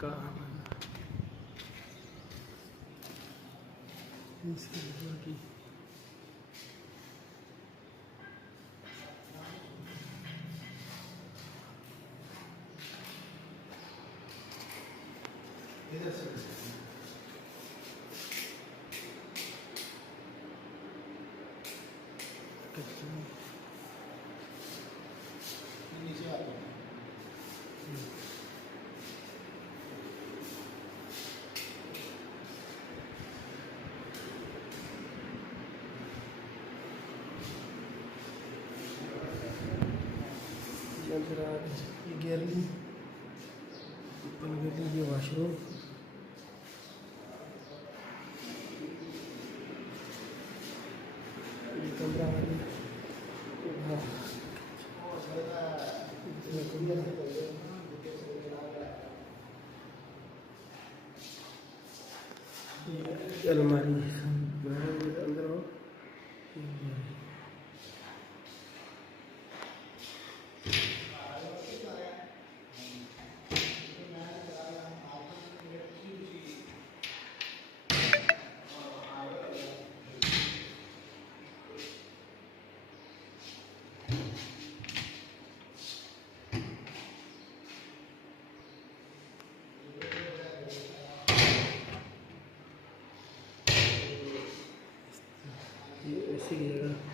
कहाँ की इधर से नीचे आते हैं। ये गैलरी, ऊपर गैलरी, ये वॉशरूम, ये कमरा वाली अलमारी अंदर हो। ये ऐसी जगह